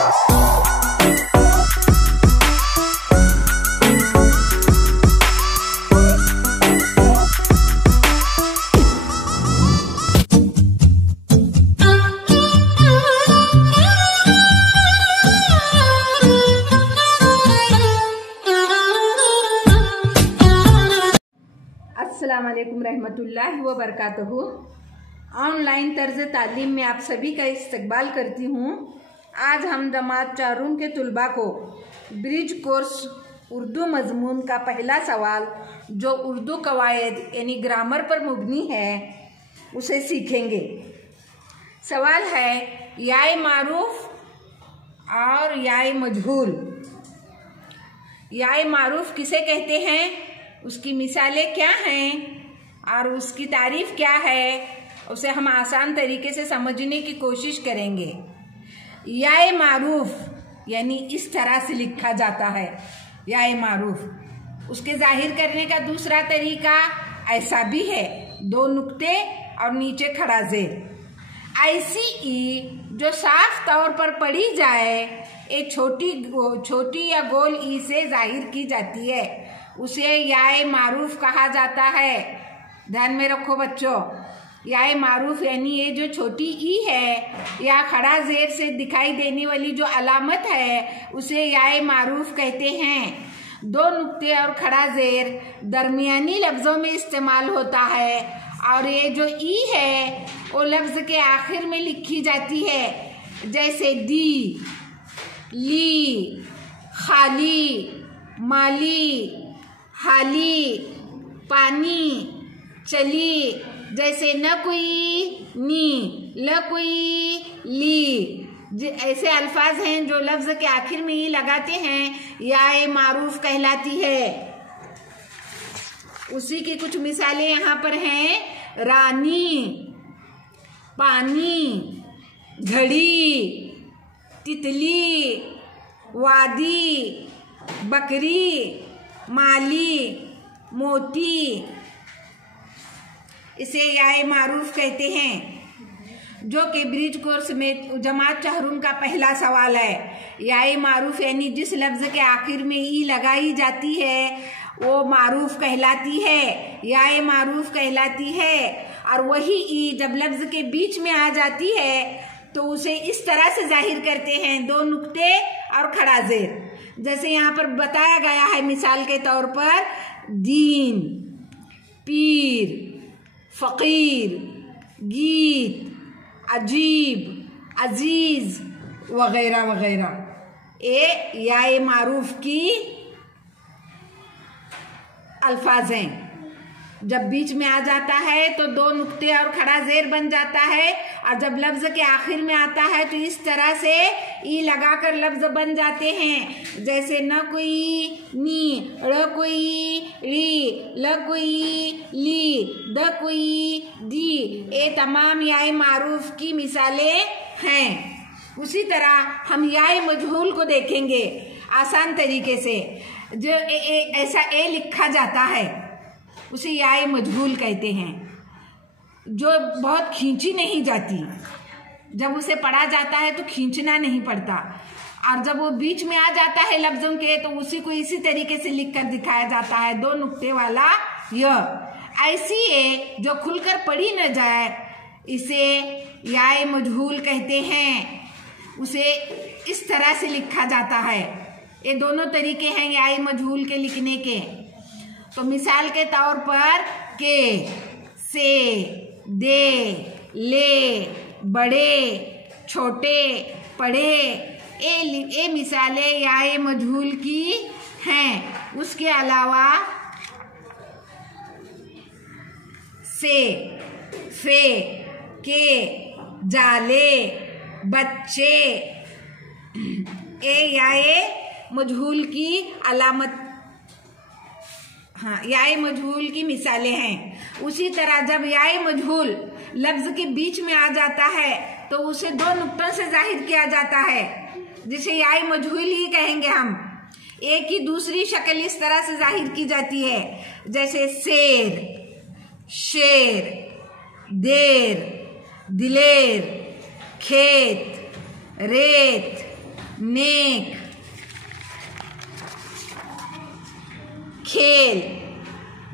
अस्सलामुअलैकुम रहमतुल्लाहि व बरकातहू। ऑनलाइन तर्ज तालीम में आप सभी का इस्तकबाल करती हूँ। आज हम जमात चारूम के तुलबा को ब्रिज कोर्स उर्दू मजमून का पहला सवाल जो उर्दू कवायद यानी ग्रामर पर मुबनी है उसे सीखेंगे। सवाल है याए मारूफ और याए मजहूल। याए मारूफ किसे कहते हैं, उसकी मिसालें क्या हैं और उसकी तारीफ क्या है, उसे हम आसान तरीके से समझने की कोशिश करेंगे। याए मारूफ यानी इस तरह से लिखा जाता है याए मारूफ। उसके जाहिर करने का दूसरा तरीका ऐसा भी है, दो नुक्ते और नीचे खड़ा जेर। ऐसी ई जो साफ तौर पर पढ़ी जाए एक छोटी या गोल ई से जाहिर की जाती है, उसे याए मारूफ कहा जाता है। ध्यान में रखो बच्चों, याए मारूफ यानी ये जो छोटी ई है या खड़ा जेर से दिखाई देने वाली जो अलामत है उसे याए मारूफ कहते हैं। दो नुक्ते और खड़ा जेर दरमियानी लफ्जों में इस्तेमाल होता है और ये जो ई है वो लफ्ज के आखिर में लिखी जाती है, जैसे दी, ली, खाली, माली, हाली, पानी, चली। जैसे न कोई नी, ल कोई ली, ऐसे अल्फाज हैं जो लफ्ज के आखिर में ही लगाते हैं याए मारूफ कहलाती है। उसी की कुछ मिसालें यहाँ पर हैं, रानी, पानी, घड़ी, तितली, वादी, बकरी, माली, मोती। इसे याए मारूफ कहते हैं, जो कि ब्रिज कोर्स में जमात चाहरूम का पहला सवाल है। याए मारूफ यानी जिस लफ्ज के आखिर में ई लगाई जाती है वो मारूफ कहलाती है, याए मारूफ कहलाती है। और वही ई जब लफ्ज के बीच में आ जाती है तो उसे इस तरह से जाहिर करते हैं, दो नुक्ते और खड़ा जेर। जैसे यहाँ पर बताया गया है मिसाल के तौर पर, दीन, पीर, फकीर, गीत, अजीब, अजीज वगैरह वगैरह। ये याए मारूफ की अल्फाज हैं। जब बीच में आ जाता है तो दो नुक्ते और खड़ा जेर बन जाता है, और जब लफ्ज के आखिर में आता है तो इस तरह से ई लगाकर लफ्ज बन जाते हैं, जैसे न कोई नी, र कोई ली, ल कोई ली, द कोई दी। ये तमाम याए मारूफ की मिसालें हैं। उसी तरह हम याए मजहूल को देखेंगे आसान तरीके से। जो ऐसा ए लिखा जाता है उसे याए मजहूल कहते हैं, जो बहुत खींची नहीं जाती। जब उसे पढ़ा जाता है तो खींचना नहीं पड़ता, और जब वो बीच में आ जाता है लफ्जों के तो उसी को इसी तरीके से लिखकर दिखाया जाता है, दो नुक्ते वाला य। ऐसी ए जो खुलकर पढ़ी न जाए इसे याए मजहूल कहते हैं, उसे इस तरह से लिखा जाता है। ये दोनों तरीके हैं याए मजहूल के लिखने के। तो मिसाल के तौर पर के, से, दे, ले, बड़े, छोटे, पढ़े, ये मिसालें याए मजहूल की हैं। उसके अलावा से, फे, के, जाले, बच्चे, ये याए मजहूल की अलामत, हाँ, याए मजहूल की मिसालें हैं। उसी तरह जब याए मजहूल लफ्ज के बीच में आ जाता है तो उसे दो नुक्तों से जाहिर किया जाता है, जिसे याए मजहूल ही कहेंगे हम। एक ही दूसरी शक्ल इस तरह से जाहिर की जाती है, जैसे शेर, शेर, देर, दिलेर, खेत, रेत, नेक, खेल,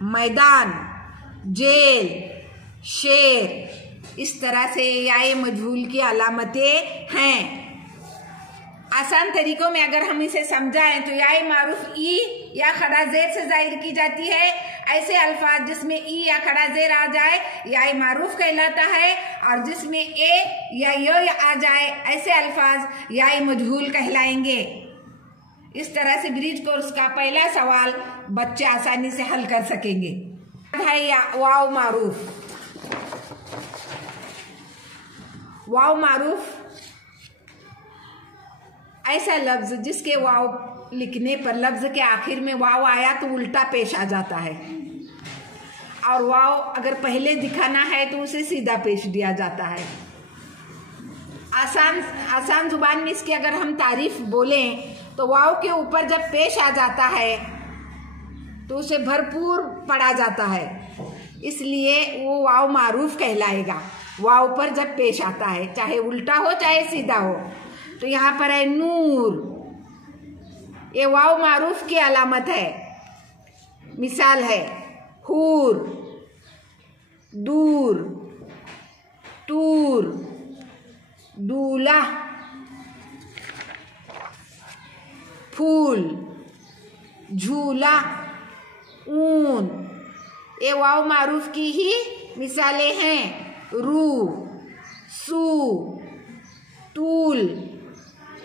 मैदान, जेल, शेर। इस तरह से याए मजहूल की अलामतें हैं। आसान तरीकों में अगर हम इसे समझाएं तो याए मारूफ ई या खड़ा जेर से जाहिर की जाती है। ऐसे अल्फाज जिसमें ई या खड़ा जेर आ जाए याए मारूफ कहलाता है, और जिसमें ए या य आ जाए ऐसे अल्फाज याए मजहूल कहलाएंगे। इस तरह से ब्रिज कोर्स का पहला सवाल बच्चे आसानी से हल कर सकेंगे। वाव मारूफ। वाव मारूफ ऐसा लफ्ज जिसके वाव लिखने पर लफ्ज के आखिर में वाव आया तो उल्टा पेश आ जाता है, और वाव अगर पहले दिखाना है तो उसे सीधा पेश दिया जाता है। आसान जुबान में इसकी अगर हम तारीफ बोलें तो वाव के ऊपर जब पेश आ जाता है तो उसे भरपूर पढ़ा जाता है, इसलिए वो वाव मारूफ कहलाएगा। वाव पर जब पेश आता है, चाहे उल्टा हो चाहे सीधा हो। तो यहाँ पर है नूर, ये वाव मारूफ की अलामत है। मिसाल है हूर, दूर, तूर, दूल्हा, फूल, झूला, ऊन। ये वाव मारूफ की ही मिसालें हैं। रू, सू, तूल,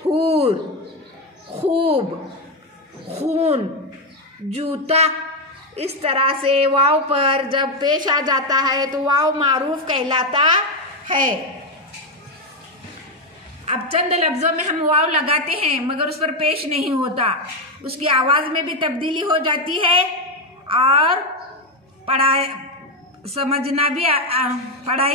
हूर, खूब, खून, जूता। इस तरह से वाव पर जब पेश आ जाता है तो वाव मारूफ कहलाता है। अब चंद लफ्जों में हम वाव लगाते हैं मगर उस पर पेश नहीं होता, उसकी आवाज में भी तब्दीली हो जाती है और पढ़ाई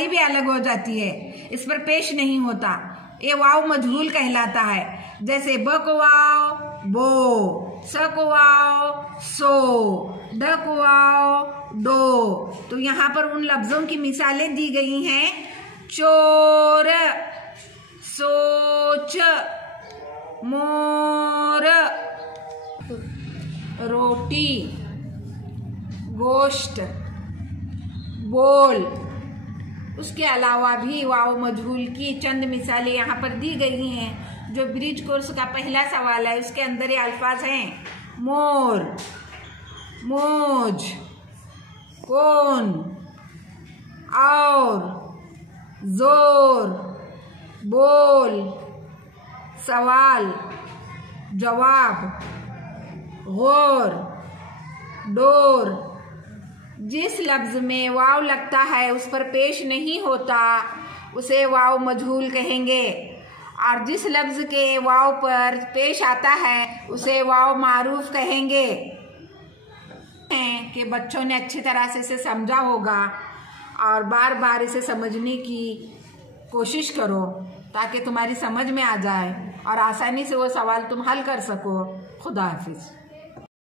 भी अलग हो जाती है। इस पर पेश नहीं होता, ये वाव मजहूल कहलाता है। जैसे ब को वाव बो, स को वाव सो, ड को वाव डो। तो यहाँ पर उन लफ्जों की मिसालें दी गई हैं। चोर, सोच, मोर, रोटी, गोश्त, बोल। उसके अलावा भी वाव मजहूल की चंद मिसालें यहाँ पर दी गई हैं। जो ब्रिज कोर्स का पहला सवाल है उसके अंदर ये अल्फाज हैं। मोर, मोज, कौन, और, जोर, बोल, सवाल, जवाब, गौर, डोर। जिस लफ्ज में वाव लगता है उस पर पेश नहीं होता उसे वाव मजहूल कहेंगे, और जिस लफ्ज के वाव पर पेश आता है उसे वाव मारूफ कहेंगे। कि बच्चों ने अच्छी तरह से इसे समझा होगा और बार बार इसे समझने की कोशिश करो ताकि तुम्हारी समझ में आ जाए और आसानी से वो सवाल तुम हल कर सको। खुदा हाफिज।